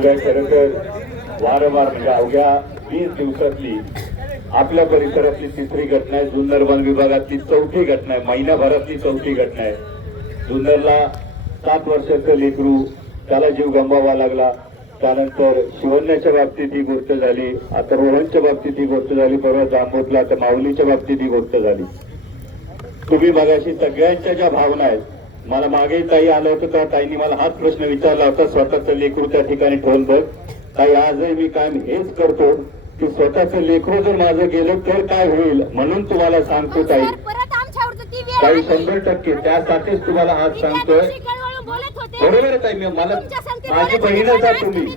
उद्या खरं तर वारंवार म्हणजे अवघ्या वीस दिवसातली आपल्या परिसरातली तिसरी घटना आहे. जुन्नर वन विभागातली चौथी घटना आहे. महिन्याभरातली चौथी घटना आहे. जुन्नरला सात वर्षाचं लेकरू त्याला जीव गमवावा लागला. त्यानंतर शिवण्याच्या बाबतीत ही गोष्ट झाली आता रोहनच्या बाबतीत ही गोष्ट झाली परवा दामोदला आता माऊलीच्या बाबतीत ही गोष्ट झाली. तुम्ही बघाशी सगळ्यांच्या ज्या भावना आहेत मला मागे ताई आलं होतं का ताईंनी मला हाच प्रश्न विचारला होता स्वतःचं लेकरू त्या ठिकाणी ठेवून बघ ताई आजही मी कायम हेच करतो की स्वतःचं लेकरू जर माझं गेलं तर काय होईल म्हणून तुम्हाला सांगतो ताई ताई. शंभर टक्के त्यासाठीच तुम्हाला आज त्या सांगतोय. बरोबर आहे ताई मी मला माझी बहीणच आहे तुम्ही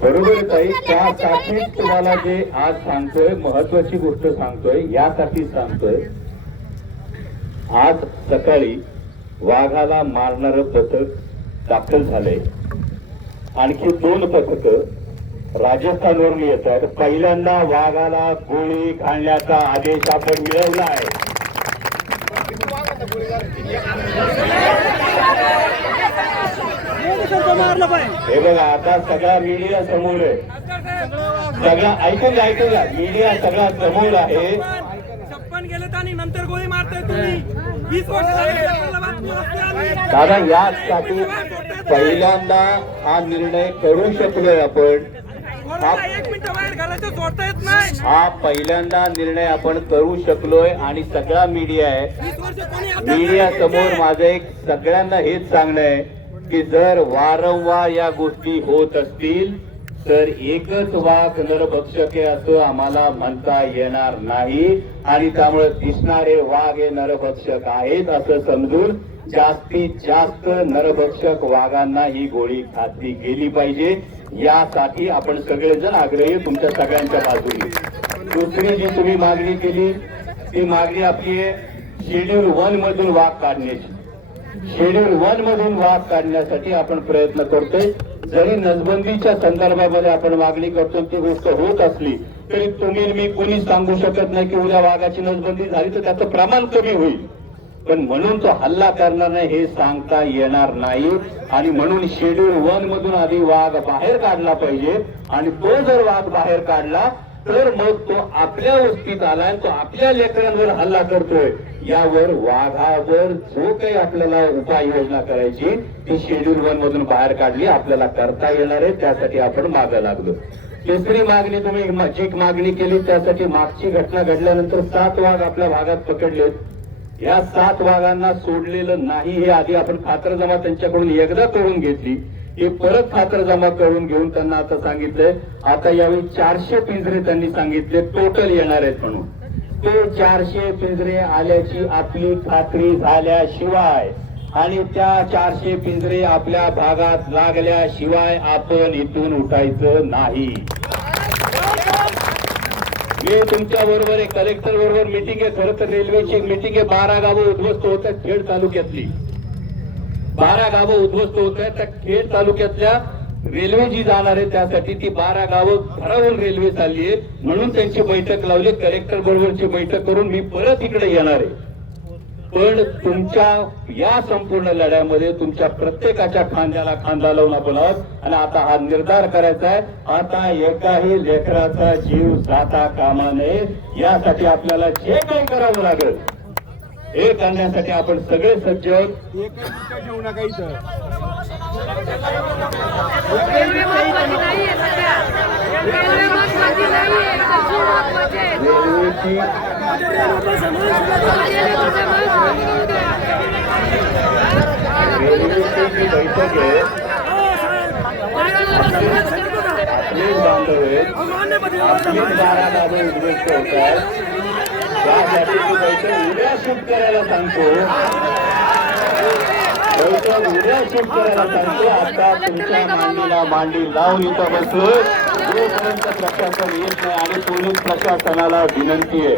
बरोबर ताई त्यासाठीच तुम्हाला. जे आज सांगतोय महत्वाची गोष्ट सांगतोय यासाठी सांगतोय आज सकाळी वाघाला मारणार पथक दाखल झालंय. आणखी दोन पथक राजस्थानवरून येत आहेत पहिल्यांदा वाघाला गोळी घालण्याचा आदेश आपण मिळवला आहे. हे बघा आता सगळा मीडिया समोर आहे. सगळा ऐकून ऐकून मीडिया सगळा समोर आहे छप्पन गेले आणि नंतर गोळी मारताय तुम्ही वीस वर्ष झाली लेकराला बातमी असते आम्ही. दादा यासाठी पहिल्यांदा हा निर्णय करू शकलोय आपण. एक मिनिट हा पहिल्यांदा निर्णय आपण करू शकलोय आणि सगळा मीडिया आहे. मीडिया समोर माझं एक सगळ्यांना हेच सांगणं आहे की जर वारंवार या गोष्टी होत असतील तर एकच वाघ नरभक्षक असं आम्हाला म्हणता येणार नाही. आणि त्यामुळे दिसणारे वाघ हे नरभक्षक आहेत असं समजून जास्तीत जास्त नरभक्षक वाघांना ही गोळी घातली गेली पाहिजे. यासाठी आपण सगळेजण आग्रही तुमच्या सगळ्यांच्या बाजूने. दुसरी जी तुम्ही मागणी केली ती मागणी आपली आहे शेड्यूल वन मधून वाघ काढण्याची. शेड्यूल वन मधून वाघ काढण्यासाठी आपण प्रयत्न करतोय. जरी नसबंदीच्या संदर्भामध्ये आपण मागणी करतो ती गोष्ट होत असली तरी तुम्ही मी कोणी सांगू शकत नाही की उद्या वाघाची नसबंदी झाली तर त्याचं प्रमाण कमी होईल. पण म्हणून तो हल्ला करणार नाही हे सांगता येणार नाही. आणि म्हणून शेड्यूल वन मधून आधी वाघ बाहेर काढला पाहिजे. आणि तो जर वाघ बाहेर काढला तर मग तो आपल्या वस्तीत आलाय आणि तो आपल्या लेकरांवर हल्ला करतोय. यावर वाघावर जो काही आपल्याला उपाययोजना करायची ती शेड्यूल वन मधून बाहेर काढली आपल्याला करता येणार आहे त्यासाठी आपण मागं लागलो. तिसरी मागणी तुम्ही जी मागणी केली त्यासाठी मागची घटना घडल्यानंतर सात वाघ आपल्या भागात पकडलेत या सात वाघांना सोडलेलं नाही हे आधी आपण खातरजमा त्यांच्याकडून एकदा करून घेतली. हे परत खातरजमा करून घेऊन त्यांना आता सांगितलंय. आता यावेळी चारशे पिंजरे त्यांनी सांगितले. टोटल येणार आहेत म्हणून. ते चारशे पिंजरे आल्याची आपली खात्री झाल्याशिवाय आणि त्या चारशे पिंजरे आपल्या भागात लागल्याशिवाय आपण इथून उठायचं नाही. मी तुमच्या बरोबर आहे कलेक्टर बरोबर मिटिंग आहे. खरं तर रेल्वेची मिटिंग आहे. बारा गावं उद्ध्वस्त होत आहेत खेड तालुक्यातली. बारा गावं उद्ध्वस्त होत आहेत. त्या खेड तालुक्यातल्या रेल्वे जी जाणार आहे त्यासाठी ती बारा गावं भरावून रेल्वे चालली आहे म्हणून त्यांची बैठक लावली. कलेक्टर बरोबरची बैठक करून मी परत इकडे येणार आहे. पण तुमच्या या संपूर्ण लढ्यामध्ये तुमच्या प्रत्येकाच्या खांद्याला खांदा लावून आपण आहोत. आणि आता हा निर्धार करायचा आहे. आता एकाही लेकराचा जीव जाता कामा नये. यासाठी आपल्याला जे काही करावं लागेल हे करण्यासाठी आपण सगळे सज्ज आहोत नका इथं रेल्वेची रेल्वेची जी बैठक आहे आपलेच बांधव आहेत आपलीच बारा गावं उद्ध्वस्त आहेत त्यासाठी ती बैठक उद्या शूट करायला सांगतो बैठक उद्या शूट करायला सांगतो आता तुमच्या मांडीला मांडी लावून इथं बसलोय जोपर्यंत प्रशासन येत नाही आणि पोलीस प्रशासनाला विनंती आहे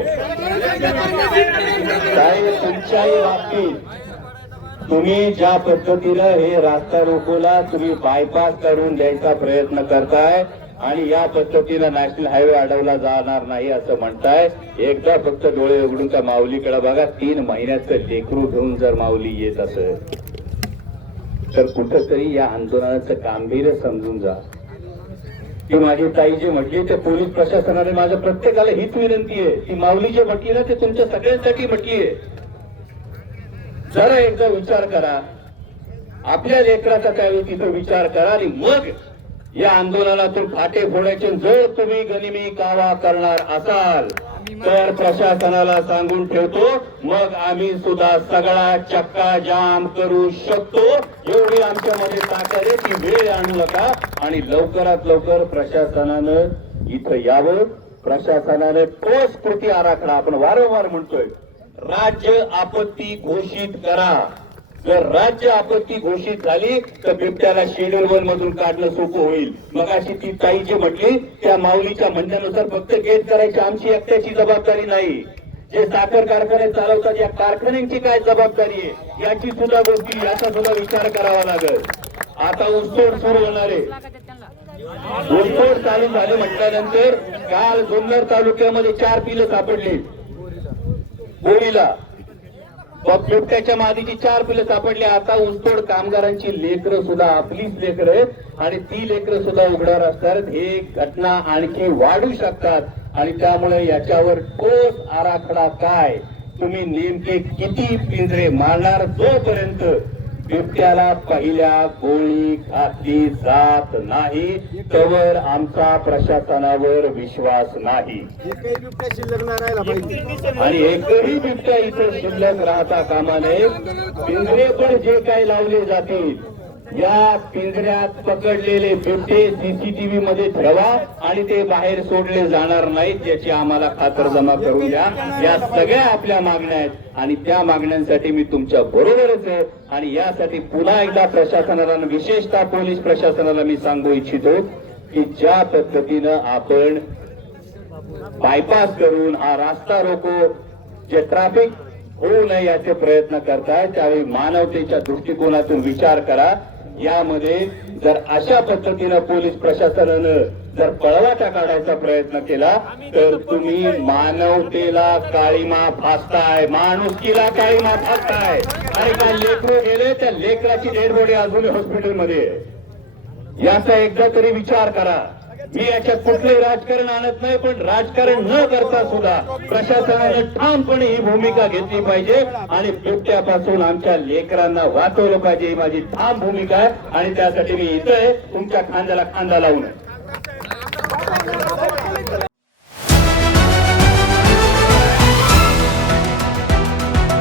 काय तुमच्याही बाबतीत तुम्ही ज्या पद्धतीनं हे रास्ता रोकोला तुम्ही बायपास करून द्यायचा प्रयत्न करताय आणि या पद्धतीनं नॅशनल हायवे अडवला जाणार नाही असं म्हणताय. एकदा फक्त डोळे उघडून त्या माऊलीकडे बघा तीन महिन्याचं लेकरू घेऊन जर माऊली येत असेल तर कुठंतरी या आंदोलनाचं गांभीर्य समजून जा. ती माझी ताई जे म्हटली ते पोलीस प्रशासनाने माझ्या प्रत्येकाला हीच विनंती आहे. ती माऊली जे म्हटली ना ते तुमच्या सगळ्यांसाठी म्हटली आहे. जरा एकदा विचार करा. आपल्या लेकराचा त्यावेळी तिथं विचार करा आणि मग या आंदोलनातून फाटे फोडायचे जर तुम्ही गनिमी कावा करणार असाल तर प्रशासनाला सांगून ठेवतो मग आम्ही सुद्धा सगळा चक्का जाम करू शकतो. एवढी आमच्यामध्ये ताकद आहे ती वेळ आणू नका. आणि लवकरात लवकर प्रशासनानं इथं यावं. प्रशासनाने ठोस कृती आराखडा आपण वारंवार म्हणतोय. राज्य आपत्ती घोषित करा. जर राज्य आपत्ती घोषित झाली तर बिबट्याला शेड्यूल वन मधून काढणं सोपं होईल. मग अशी ती ताई जी म्हटली त्या माऊलीच्या म्हणण्यानुसार फक्त गेट करायची आमची एकट्याची जबाबदारी नाही. जे साखर कारखाने चालवतात या कारखान्यांची काय जबाबदारी आहे? याची सुद्धा गोष्टी याचा सुद्धा विचार करावा लागेल. आता ऊसतोड सुरू होणार आहे. ऊसतोड चालू झाले म्हटल्यानंतर काल जुन्नर तालुक्यामध्ये चार पिलं सापडली. बोरीला. बिबट्याच्या मादीची चार पिलं सापडली. आता उंचोड कामगारांची लेकरं सुद्धा आपलीच लेकरं आहेत. आणि ती लेकरं सुद्धा उघड्यावर असतात. हे घटना आणखी वाढू शकतात. आणि त्यामुळे याच्यावर ठोस आराखडा काय? तुम्ही नेमके किती पिंजरे मारणार? जोपर्यंत बिबट्याला पहिल्या गोळी घातली जात नाही तवर आमचा प्रशासनावर विश्वास नाही. आणि एकही बिबट्या इथं शिल्लक राहता कामा नये. पिंजरे पण जे काही लावले जातील या पिंजऱ्यात पकडलेले बिबटे सीसीटीव्ही मध्ये ठेवा आणि ते बाहेर सोडले जाणार नाहीत याची आम्हाला खातरजमा करून द्या. या सगळ्या आपल्या मागण्या आहेत आणि त्या मागण्यांसाठी मी तुमच्या बरोबरच आहे. आणि यासाठी पुन्हा एकदा प्रशासनाला विशेषतः पोलीस प्रशासनाला मी सांगू इच्छितो की ज्या पद्धतीनं आपण बायपास करून हा रास्ता रोको जे ट्रॅफिक होऊ नये याचे प्रयत्न करताय त्यावेळी मानवतेच्या दृष्टिकोनातून विचार करा. यामध्ये जर अशा पद्धतीनं पोलीस प्रशासनानं जर पळवाटा काढायचा प्रयत्न केला तर तुम्ही मानवतेला काळीमा फासताय माणुसकीला काळीमा फासताय. आणि काय लेकरू गेले? त्या लेकराची डेड बॉडी अजूनही हॉस्पिटलमध्ये याचा एकदा तरी विचार करा. मी याच्यात कुठलंही राजकारण आणत नाही पण राजकारण न करता सुद्धा प्रशासनाने ठामपणे ही भूमिका घेतली पाहिजे आणि बिबट्यापासून आमच्या लेकरांना वाचवलं पाहिजे ही माझी ठाम भूमिका आहे. आणि त्यासाठी मी इथं आहे. तुमच्या खांद्याला खांदा लावून आहे